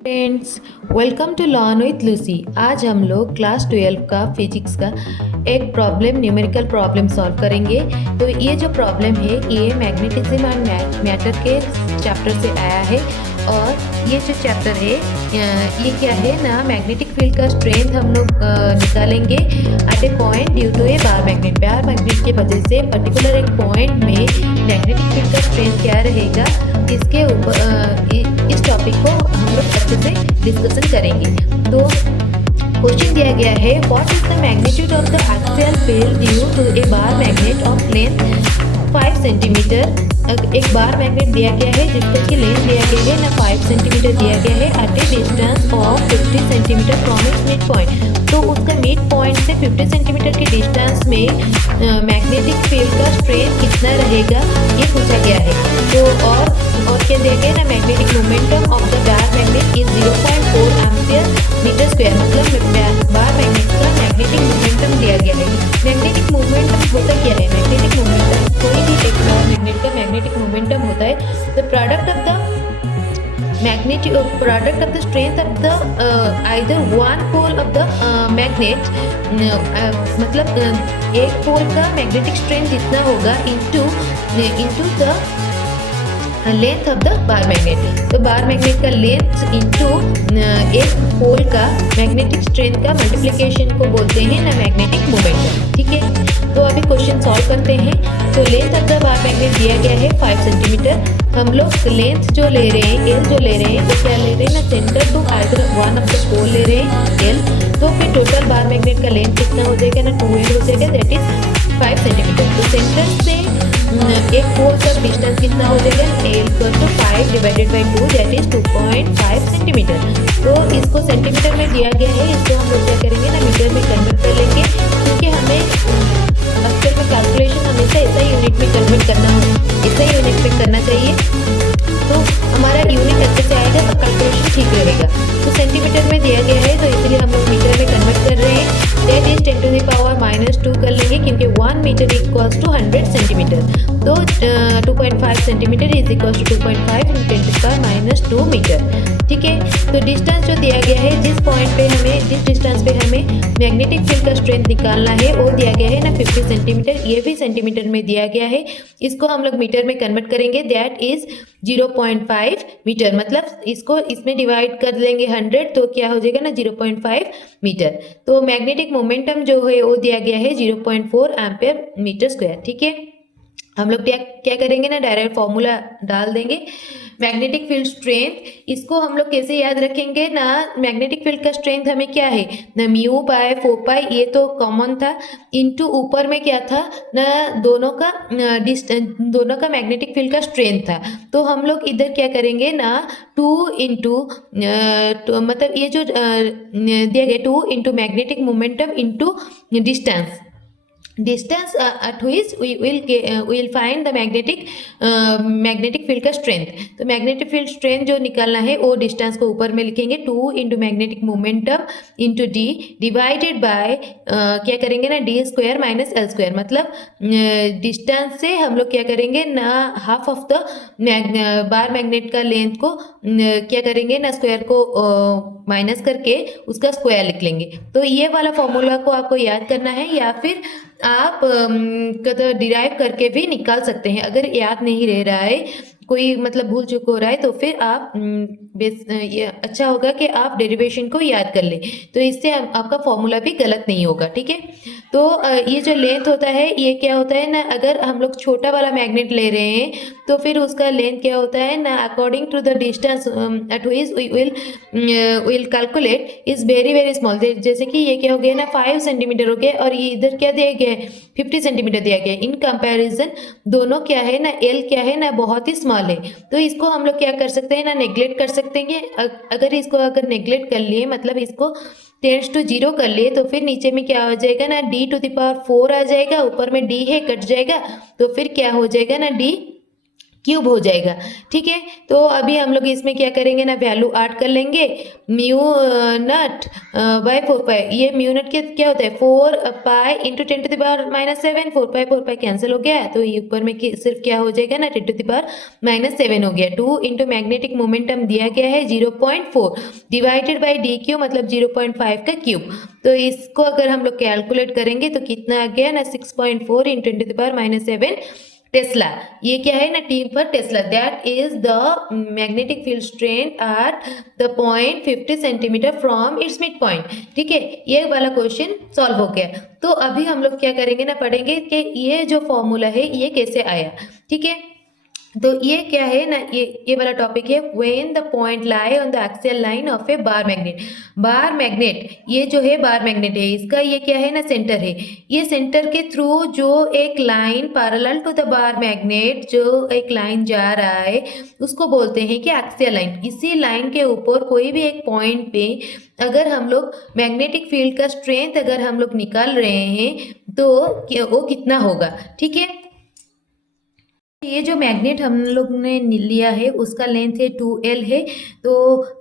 Friends, welcome to learn with Lucy. आज हम लोग क्लास 12 का फिजिक्स का एक प्रॉब्लम न्यूमेरिकल प्रॉब्लम सॉल्व करेंगे। तो ये जो प्रॉब्लम है ये मैग्नेटिज्म एंड मैटर के चैप्टर से आया है। और ये जो चैप्टर है ये क्या है ना, मैग्नेटिक फील्ड का स्ट्रेंथ हम लोग निकालेंगे at a point due to a bar magnet. Bar magnet की वजह से पर्टिकुलर एक पॉइंट में मैग्नेटिक फील्ड का स्ट्रेंथ क्या रहेगा, इसके ऊपर इस टॉपिक को हम लोग अच्छे से डिस्कशन करेंगे। तो क्वेश्चन दिया गया है, what is the magnitude of the axial field due to a bar magnet of length 5 centimetre. एक बार मैग्नेट दिया गया है जिसका की लेंथ दिया गया है ना 5 सेंटीमीटर दिया गया है at a distance of 50 centimetre from its mid point. तो उसका मिड पॉइंट से 50 सेंटीमीटर के डिस्टेंस में मैग्नेटिक फील्ड का स्ट्रेंथ कितना रहेगा ये पूछा गया है। तो और क्या दिया गया है ना, magnetic momentum of the bar magnet is 0.4 ampere metre square. मतलब बार मैग्नेट का मैग्नेटिक मोमेंटम दिया गया है। मैग्नेटिक मोमेंटम होता क्या है? मैग्नेटिक मोमेंटम कोई भी एक बार मैग्नेट का मैग्नेटिक मोमेंटम होता है the product of the product of the strength of the either one pole of the magnet, मतलब एक पोल का मैग्नेटिक स्ट्रेंथ जितना होगा into the length of the bar magnet. तो बार मैग्नेट का लेंथ इनटू एक पोल का मैग्नेटिक स्ट्रेंथ का मल्टीप्लिकेशन को बोलते हैं ना मैग्नेटिक मोमेंटम। ठीक है, तो अभी क्वेश्चन सॉल्व करते हैं। तो length of the bar magnet दिया गया है 5 सेंटीमीटर। हम लोग लेंथ जो ले रहे हैं एल जो ले रहे हैं, तो क्या ले रहे हैं ना, centre to either one of the pole ले रहे हैं एल। तो फिर टोटल बार मैग्नेट का लेंथ कितना हो जाएगा ना, 2 हो जाएगा, दैट इज 5 सेंटीमीटर। तो सेंटर से एक पोल तक डिस्टेंस कितना हो जाएगा, L equal to 5 divided by 2 that is 2.5 centimetre. तो इसको सेंटीमीटर में दिया गया है, इसको हम लोग क्या करेंगे ना मीटर में कन्वर्ट कर लेंगे, क्योंकि हमें एक्चुअल में कैलकुलेशन हमेशा ऐसा यूनिट में कन्वर्ट करना हो, ऐसा यूनिट में करना चाहिए। तो हमारा यूनिट अच्छे से आएगा तो कैलकुलेशन ठीक रहेगा। तो सेंटीमीटर में दिया गया है तो इसलिए हम लोग मीटर में कन्वर्ट कर रहे हैं। That is 10 to the power -2 कर लेंगे, क्योंकि 1 मीटर इक्वल्स टू 100 सेंटीमीटर। तो 2.5 centimetre is equals to 2.5 × 10 to the power -2 metre. ठीक है, तो डिस्टेंस जो दिया गया है, जिस पॉइंट पे हमें जिस डिस्टेंस पे हमें मैग्नेटिक फील्ड का स्ट्रेंथ निकालना है वो दिया गया है ना 50 सेंटीमीटर। ये भी सेंटीमीटर में दिया गया है, इसको हम लोग मीटर में कन्वर्ट करेंगे। That is 0.5 metre. मतलब इसको इसमें डिवाइड कर लेंगे 100, तो क्या हो जाएगा ना 0.5 मीटर। तो मैग्नेटिक मोमेंटम जो है वो दिया गया है 0.4 एम्पियर मीटर स्क्वायर। ठीक है, हम लोग क्या करेंगे ना, डायरेक्ट फॉर्मूला डाल देंगे। मैग्नेटिक फील्ड स्ट्रेंथ, इसको हम लोग कैसे याद रखेंगे ना, मैग्नेटिक फील्ड का स्ट्रेंथ हमें क्या है ना, म्यू बाय 4 पाई, ये तो कॉमन था, इनटू ऊपर में क्या था ना, दोनों का मैग्नेटिक फील्ड का स्ट्रेंथ था। तो हम लोग इधर क्या करेंगे ना, 2 इंटू मतलब ये जो दिया गया 2 into magnetic momentum into distance at which we will find the magnetic field का स्ट्रेंथ। तो मैग्नेटिक फील्ड स्ट्रेंथ जो निकालना है वो डिस्टेंस को ऊपर में लिखेंगे 2 into magnetic momentum into D divided by क्या करेंगे ना, D square minus L square. मतलब डिस्टेंस से हम लोग क्या करेंगे ना, half of the bar magnet का लेंथ को क्या करेंगे ना, स्क्वायर को माइनस करके उसका स्क्वायर लिख लेंगे। तो ये वाला फॉर्मूला को आपको याद करना है, या फिर आप डिराइव करके भी निकाल सकते हैं। अगर याद नहीं रह रहा है, कोई मतलब भूल चूक हो रहा है, तो फिर आप ये अच्छा होगा कि आप डेरिवेशन को याद कर लें, तो इससे आपका फॉर्मूला भी गलत नहीं होगा। ठीक है, तो ये जो लेंथ होता है ये क्या होता है ना, अगर हम लोग छोटा वाला मैग्नेट ले रहे हैं तो फिर उसका लेंथ क्या होता है ना, according to the distance at which we will calculate is very very small. जैसे कि ये क्या हो गया ना 5 सेंटीमीटर हो गया, और ये इधर क्या दिया गया है 50 सेंटीमीटर दिया गया है। इन कंपैरिजन दोनों क्या है ना, एल क्या है ना, बहुत ही स्मॉल है। तो इसको हम लोग क्या कर सकते हैं ना, नेग्लेक्ट कर सकते हैं। अगर इसको नेग्लेक्ट कर लिए, मतलब इसको टेंड्स टू 0 कर लिए, तो फिर नीचे में क्या हो जाएगा ना, d टू द पावर 4 आ जाएगा, ऊपर में d है कट जाएगा, तो फिर क्या हो जाएगा ना, d क्यूब हो जाएगा। ठीक है, तो अभी हम लोग इसमें क्या करेंगे ना, वैल्यू ऐड कर लेंगे। म्यू नट बाय 4 पाई, ये म्यू नट के क्या होता है 4 पाई इंटू 10⁻⁻7। 4 पाई कैंसिल हो गया, तो ये ऊपर में सिर्फ क्या हो जाएगा ना 10⁻⁻7 हो गया। 2 इंटू मैग्नेटिक मोमेंटम दिया गया है 0.4 डिवाइडेड बाई डी क्यू मतलब 0.5 का क्यूब। तो इसको अगर हम लोग कैलकुलेट करेंगे तो कितना आ गया ना 6.4 इंटू 10⁻⁻7 टेस्ला। ये क्या है ना टी पर Tesla. That is the magnetic field strain eight the point 50 centimetre from its mid point. ठीक है, ये वाला क्वेश्चन सॉल्व हो गया। तो अभी हम लोग क्या करेंगे ना, पढ़ेंगे कि ये जो फॉर्मूला है ये कैसे आया। ठीक है, तो ये क्या है ना, ये वाला टॉपिक है when the point lie on the axial line of A bar magnet. Bar magnet, ये जो है बार मैग्नेट है, इसका ये क्या है ना सेंटर है। ये सेंटर के थ्रू जो एक line parallel to the bar magnet जो एक लाइन जा रहा है उसको बोलते हैं कि एक्सियल लाइन। इसी लाइन के ऊपर कोई भी एक पॉइंट पे अगर हम लोग मैग्नेटिक फील्ड का स्ट्रेंथ अगर हम लोग निकाल रहे हैं तो वो कितना होगा। ठीक है, ये जो मैग्नेट हम लोग ने लिया है उसका लेंथ है 2L है। तो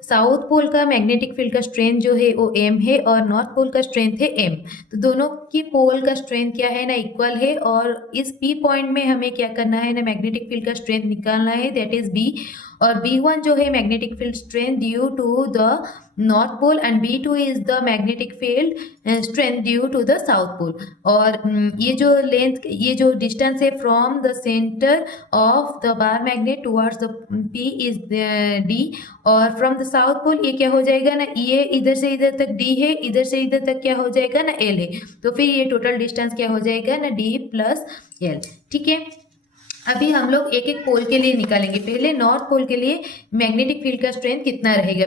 साउथ पोल का मैग्नेटिक फील्ड का स्ट्रेंथ जो है वो M है और नॉर्थ पोल का स्ट्रेंथ है M। तो दोनों की पोल का स्ट्रेंथ क्या है ना इक्वल है, और इस P पॉइंट में हमें क्या करना है ना मैग्नेटिक फील्ड का स्ट्रेंथ निकालना है, दैट इज B। और B1 जो है magnetic field strength due to the north pole and B2 is the magnetic field strength due to the south pole. और ये जो लेंथ, ये जो डिस्टेंस है from the centre of the bar magnet towards the P is D। और from the south pole ये क्या हो जाएगा ना, ये इधर से इधर तक D है, इधर से इधर तक क्या हो जाएगा ना L है। तो फिर ये टोटल डिस्टेंस क्या हो जाएगा ना D प्लस L। ठीक है, अभी हम लोग एक एक पोल के लिए निकालेंगे। पहले नॉर्थ पोल के लिए मैग्नेटिक फील्ड का स्ट्रेंथ कितना रहेगा,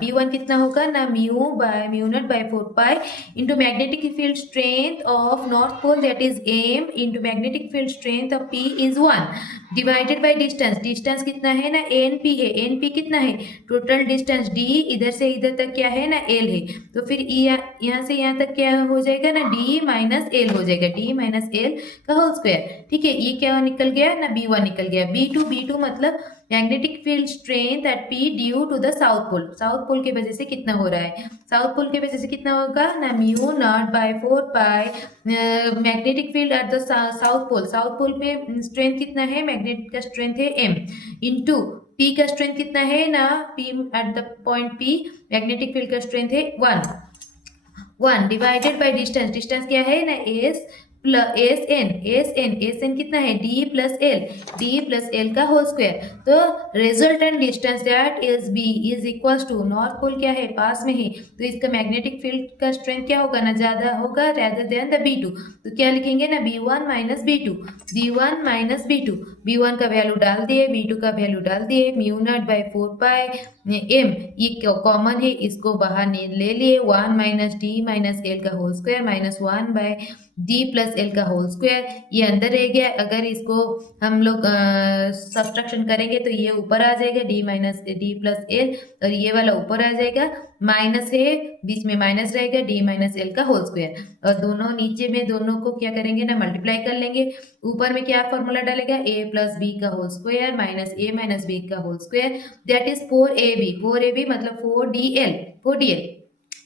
B1 कितना होगा ना mu naught by 4 pi into magnetic field strength of north pole that is M into magnetic field strength of P is 1 divided by distance. Distance कितना है ना NP है, NP कितना है टोटल डिस्टेंस D, इधर से इधर तक क्या है ना L है। तो फिर यहाँ से यहाँ तक क्या हो जाएगा ना D माइनस L हो जाएगा, D माइनस L का होल स्क्वायर। ठीक है, ये क्या निकल गया ना B1 निकल गया। B2 मतलब magnetic field strength at P due to the south pole. South pole की वजह से कितना हो रहा है, साउथ पोल की वजह से कितना होगा ना mu naught by 4 pi magnetic field at the south pole. South pole पे स्ट्रेंथ कितना है, मैग्नेट का स्ट्रेंथ है M इंटू P का स्ट्रेंथ कितना है ना P at the point P magnetic field का स्ट्रेंथ है 1 डिवाइडेड बाय डिस्टेंस। डिस्टेंस क्या है ना S प्लस एस एन कितना है D प्लस एल का होल स्क्वायर। तो resultant distance that is B is equals to, north pole क्या है पास में है तो इसका मैग्नेटिक फील्ड का स्ट्रेंथ क्या होगा ना ज़्यादा होगा रैदर देन द B2। तो क्या लिखेंगे ना B1 minus B2, B1 minus B2। B1 का वैल्यू डाल दिए, B2 का वैल्यू डाल दिए। Mu naught by 4 pi M ये कॉमन है, इसको बाहर ले लिए। 1 माइनस D माइनस एल का whole square minus 1 by D plus L का होल स्क्वायर, ये अंदर रह गया। अगर इसको हम लोग सब्सट्रैक्शन करेंगे तो ये ऊपर आ जाएगा D minus D plus L, और ये वाला ऊपर आ जाएगा। माइनस है बीच में माइनस रहेगा D माइनस एल का होल स्क्वायर, और दोनों नीचे में दोनों को क्या करेंगे ना मल्टीप्लाई कर लेंगे। ऊपर में क्या फॉर्मूला डालेगा A प्लस B का whole square minus A minus B का whole square that is 4AB मतलब 4DL।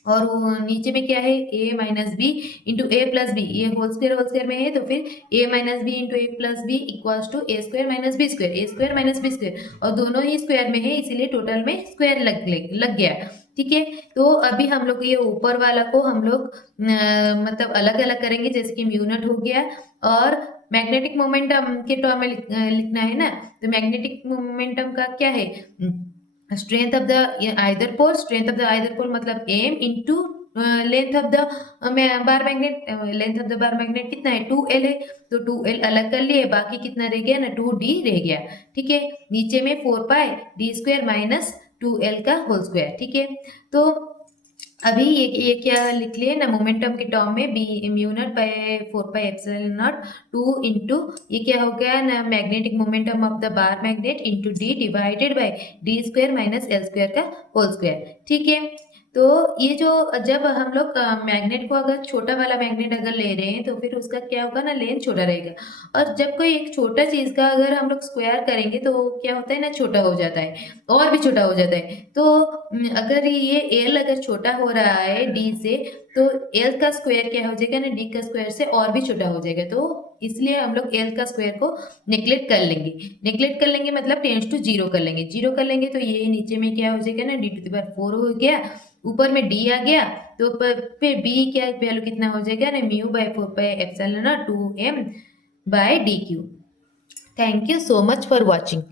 और नीचे में क्या है A minus B into A plus B, ये होल स्क्वायर में है तो फिर A minus B into A plus B equals to A square minus B square, A square minus B square, और दोनों ही स्क्वायर में है इसीलिए टोटल में स्क्वायर लग गया। ठीक है, तो अभी हम लोग ये ऊपर वाला को हम लोग मतलब अलग अलग करेंगे, जैसे कि म्यू नॉट हो गया। और मैग्नेटिक मोमेंटम के टर्म में लिखना है ना, तो मैग्नेटिक मोमेंटम का क्या है स्ट्रेंथ ऑफ द आइदर पोल मतलब M into length of the bar magnet. Length of the bar magnet कितना है 2L है, तो 2L अलग कर लिए, बाकी कितना रह गया ना 2D रह गया। ठीक है, नीचे में 4 पाई D स्क्वायर माइनस 2L का होल स्क्वायर। ठीक है, तो अभी ये क्या लिख लिए ना मोमेंटम के टर्म में B mu naught by 4 pi epsilon naught 2 into ये क्या हो गया ना magnetic momentum of the bar magnet into D divided by D square minus L square का होल स्क्वायर। ठीक है, तो ये जो जब हम लोग मैग्नेट को अगर छोटा वाला मैग्नेट अगर ले रहे हैं तो फिर उसका क्या होगा ना, लेंथ छोटा रहेगा। और जब कोई एक छोटा चीज़ का अगर हम लोग स्क्वायर करेंगे तो क्या होता है ना, छोटा हो जाता है, और भी छोटा हो जाता है। तो अगर ये एल अगर छोटा हो रहा है डी से, तो एल का स्क्वायर क्या हो जाएगा ना, डी का स्क्वायर से और भी छोटा हो जाएगा। तो इसलिए हम लोग एल का स्क्वायर को नेग्लेक्ट कर लेंगे। नेग्लेक्ट कर लेंगे मतलब टेंस टू जीरो कर लेंगे। जीरो कर लेंगे तो ये नीचे में क्या हो जाएगा ना, डी टू द पावर 4 हो गया, ऊपर में डी आ गया, तो फिर बी क्या वैल्यू कितना हो जाएगा ना, mu by 4 pi epsilon naught 2m by D Q. Thank you so much for watching.